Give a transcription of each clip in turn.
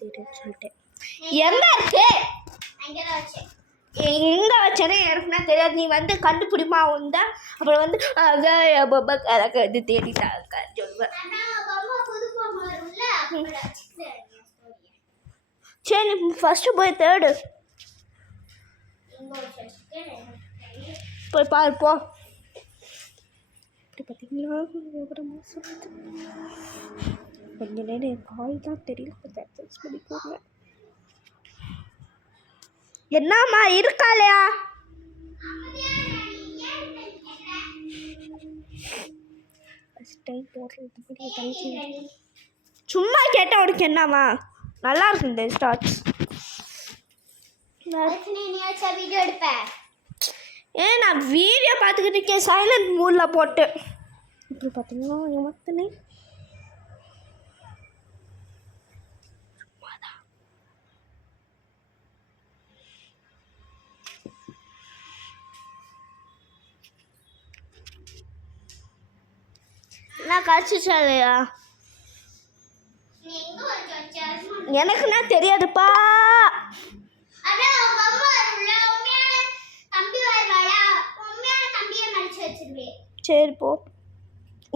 தெரியும்னு சொல்லிட்டேன். எங்க இருக்கு? எங்க வச்சேனே எனக்குன்னா தெரியாது. நீ வந்து கண்டுபிடிமா உண்டா அப்புறம் வந்து இது தேடிட்டாங்க சொல்லுவேன். சரி ஃபர்ஸ்ட் போய் தேடு, போய் பாரு போ. இப்படி பார்த்தீங்கன்னா கொஞ்ச நேரம் என் கால் தான் தெரியல, கொஞ்சம் அட்ஜஸ்ட் பண்ணிக்கோங்க. என்னம்மா இருக்காளையா? சும்மா கேட்டால் உனக்கு என்னம்மா நல்லா இருக்கு இந்த ஸ்டார்ட்ஸ். ஏன் நான் வீடியோ பார்த்துக்கிட்டு இருக்கேன் சைலண்ட் மூடில் போட்டு. இப்படி பார்த்தீங்கன்னா எமத்தனே நான் கழிச்சிச்சா இல்லையா எனக்குன்னா தெரியாதுப்பா. சரி போ.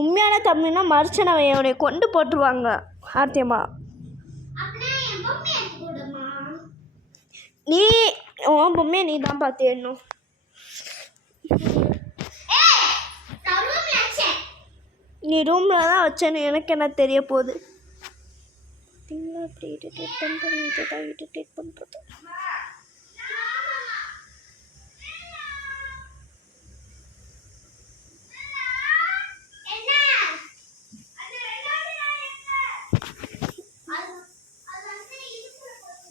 உண்மையான தம்பினா மறுச்சனவை அவனை கொண்டு போட்டுருவாங்க ஆர்த்தியம்மா. நீ உன் பொம்மையை நீ தான் பார்த்துடணும். நீ ரூமில் தான் வச்சேன்னு எனக்கு என்ன தெரிய போகுது. பார்த்தீங்களா இப்படி இரிட்டேட் பண்ணுறது, இதை தான் இரிட்டேட் பண்ணுறது.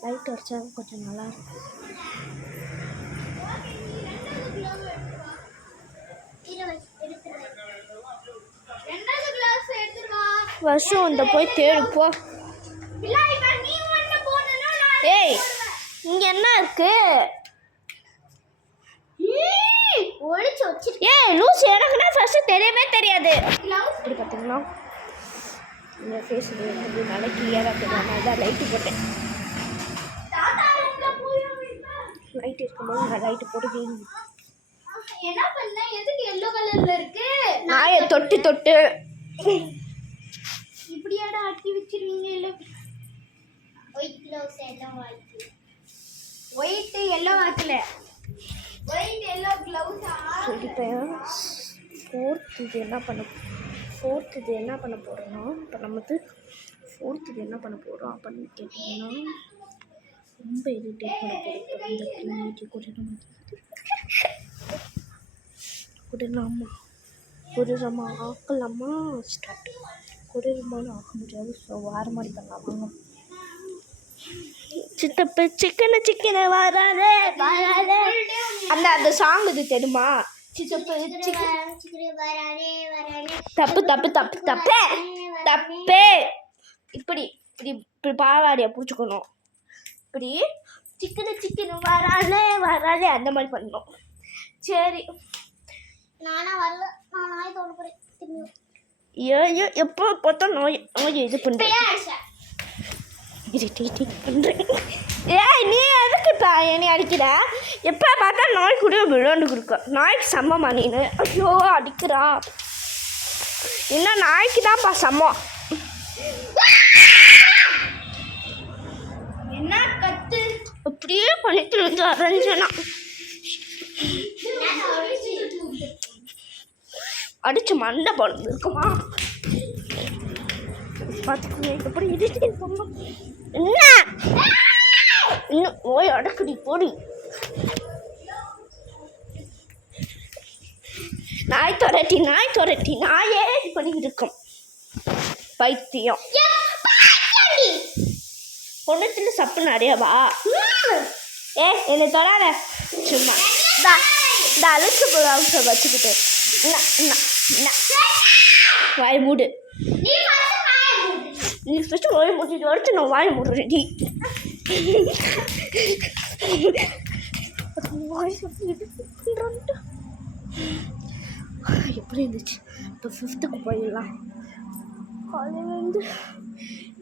லைட் அடிச்சா கொஞ்சம் நல்லா இருக்கும். வருஷம் இந்த போய் தேடுப்போ. ஏய் இங்க என்ன இருக்கு? ஏய் லூஸ், எனக்குன்னா ஃபர்ஸ்ட் தெரியவே தெரியாது. இப்படி பார்த்தீங்கன்னா இந்த ஃபேஸ் வந்து நல்லா கிளியராக தெரியும். நான் தான் லைட்டு போட்டேன். லைட் இருக்கும்போது நான் லைட்டு போட்டு என்ன பண்ண? எதுக்கு எல்லோ கலர்ல இருக்கு? நாயை தொட்டு தொட்டு இப்படியாடா அட்டி வச்சிருவீங்க. எல்லோ ஒயிட் க்ளவுஸ் எல்லாம் வாங்கி ஒயிட் எல்லோ வாங்கல, ஒயிட் எல்லோ க்ளவுஸ் சொல்லிட்டேன். ஃபோர்த் இது என்ன பண்ண போகிறோன்னா இப்போ நமக்கு ஃபோர்த் இது என்ன பண்ண போகிறோம் அப்படின்னு கேட்டிங்கன்னா ரொம்ப இரிட்டேட் பண்ண போகிறோம். இந்த கிளினிக்கு குடிரமா ஆக்கலாமா ஸ்டார்ட். குடிரமான ஆக்க முடியாது. ஸோ வேறு மாதிரி பண்ணலாமா? சித்தப்பு சிக்கனை வராதே அந்த அந்த சாங் இது தெரியுமா? சித்தப்பு தப்பு தப்பு தப்பு தப்பு தப்பே. இப்படி இப்படி இப்படி பாவாடியை பிடிச்சிக்கணும். இப்படி சிக்கனு வராதே அந்த மாதிரி பண்ணணும். சரி நானா வரல, நான் நாய் தோட போறேன். ஐயோ எப்போ பார்த்தா நோய் இது பண்ணுறேன். ஏய் நீ எதுக்குப்பா என்னை அடிக்கிற? எப்போ பார்த்தா நாய் கூட விளையாண்டு கொடுக்க. நாய்க்கு சம்மமா நீனு? ஐயோ அடிக்கிறா. இன்னும் நாய்க்கு தான்ப்பா சம்மம். என்ன கத்து அப்படியே பண்ணிட்டு வந்து அரைஞ்சனா அடிச்சு மண்டை பொழுது இருக்குமா? பார்த்துக்கோங்க எப்படி இடிச்சு போடணும். என்ன இன்னும் ஓய் அடக்கடி போடி. நாய் துரட்டி நாயே இது பண்ணிக்கிட்டு இருக்கோம். பைத்தியம் பொண்ணுத்துல சப்பு நிறையவா? என்னை தொடாத சும்மா இந்த அழுச்சு பிளவுஸை வச்சுக்கிட்டு வாய் மூடு. நீ ஃபஸ்ட்டு வாய் மூடிட்டு வரைச்சு நான் வாய் மூடுறேன். எப்படி இருந்துச்சு? இப்போ 5th போயிடலாம். காலையில் வந்து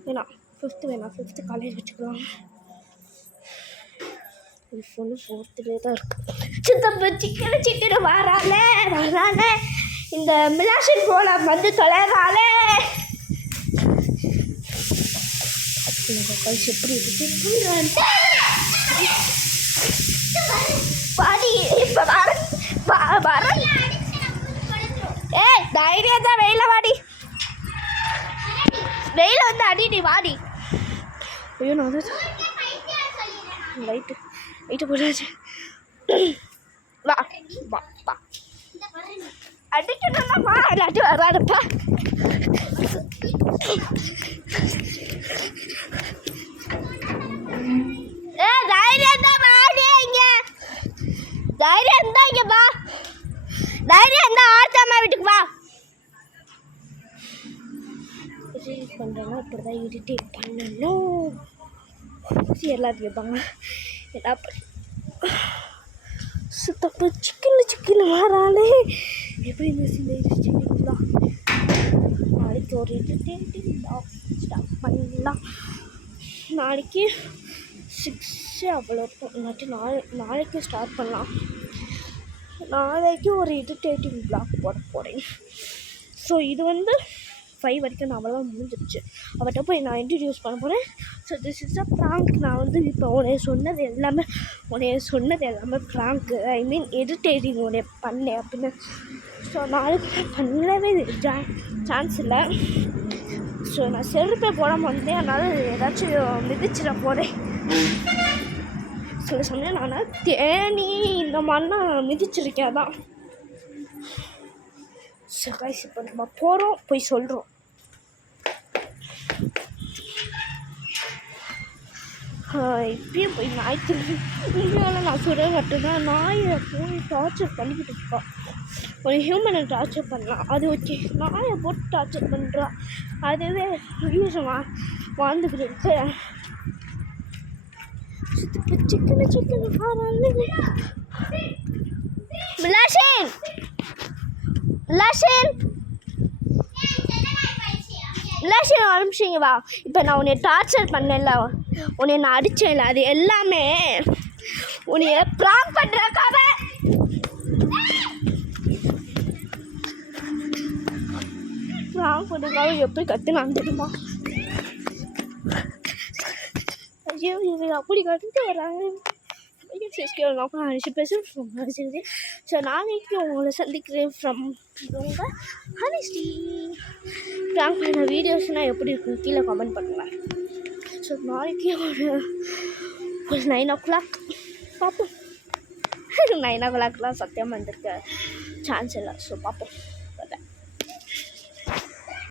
ஏன்னா 5th வேணாம், 5th காலேஜ் வச்சுக்கலாம். ஃபோனு 4th தான் இருக்கு. சித்தப்பா சிக்கனு வராலே. இந்த மிலாஷன் போல வந்து தொலைறாளே. கழிச்சு எப்படி இருக்கு பாடி. இப்போ வர தைரியம் தான். வெயில வாடி, வெயில வந்து அடிடி வாடி. ஐயோ நான் லைட்டு போட்டாச்சு. வா வா வா அடிக்கணும்னா வா, இல்லாட்டி வராதுப்பா. தைரியம் தான் வாடி. இங்க தைரியம் தான். இங்க வா, தைரியம் தான். ஆர்த்தாமா வீட்டுக்கு வா. எடிட் பண்ணுறேன்னா இப்படி தான் எடிட் பண்ணணும். எல்லாத்தையும் வைப்பாங்க. என்ன பண்ணி சுத்தப்போ சிக்கனு வராலே. எப்படி இந்த சின்ன எடிட்டிங்லாம் நாளைக்கு ஒரு எடிட்டிங் ஸ்டார்ட் பண்ணலாம். நாளைக்கு 6 அவ்வளோ இருக்கும். இல்லாட்டி நாளைக்கு ஸ்டார்ட் பண்ணலாம். நாளைக்கு ஒரு எடிட்டிங் பிளாக் போட போகிறேன். ஸோ இது வந்து 5 வரைக்கும் நான் அவ்வளோதான் முடிஞ்சிருச்சு. அவர்கிட்ட போய் நான் இன்ட்ரடியூஸ் பண்ண போகிறேன். So this is a prank. நான் வந்து இப்போ உன்னைய சொன்னது எல்லாமே ப்ராங்க்கு. ஐ மீன் எடிட்டிங் உன்னைய பண்ணேன் அப்படின்னு. ஸோ நாளைக்கு பண்ணவே சான்ஸ் இல்லை. ஸோ நான் செருப்பே போடாமல் வந்தேன். அதனால் ஏதாச்சும் மிதிச்சிட போகிறேன். சில சமயம் நான் தேனி இந்த மாதிரிலாம் மிதிச்சிருக்கேன் தான். ஸோ கைஸ் இப்போ நம்ம போகிறோம், போய் சொல்கிறோம். இப்பயும் போய் நாய்க்கு நான் சொல்ல மட்டும்தான். நாயை போய் டார்ச்சர் பண்ணிக்கிட்டு இருப்பான். ஒரு ஹியூமனை டார்ச்சர் பண்ணலாம், அது ஓகே. நாயை போட்டு டார்ச்சர் பண்ணுறா, அதுவே யூஸ் வாழ்ந்துக்கிட்டு இருக்கு. சிக்கனு மிலாஷன் ஆரம்பிச்சிங்க வா. இப்போ நான் உன்னை டார்ச்சர் பண்ணல, உன்னை நான் அடித்தேன்ல, அது எல்லாமே உன்னைய ப்ராங்க் பண்ணுறக்காக. ப்ராங்க் பண்ணுறதுக்காக எப்படி கற்றுனான்னு தெரியுமா? ஐயோ இவங்க அப்படி கற்றுட்டு வராங்க. பேசுகிறேன். ஸோ நாளைக்கு உங்களை சந்திக்கிறேன் ஃப்ரம் உங்கள் ஹனிஸ்ரீ. ப்ராங்க் பண்ண வீடியோஸ்னால் எப்படி இருக்குன்னு கீழே கமெண்ட் பண்ணுவேன். ஸோ நாளைக்கு ஒரு 9 o'clock பார்ப்போம். 9 o'clockலாம் சத்தியமாக இருந்திருக்க சான்ஸ் இல்லை. ஸோ பார்ப்போம்.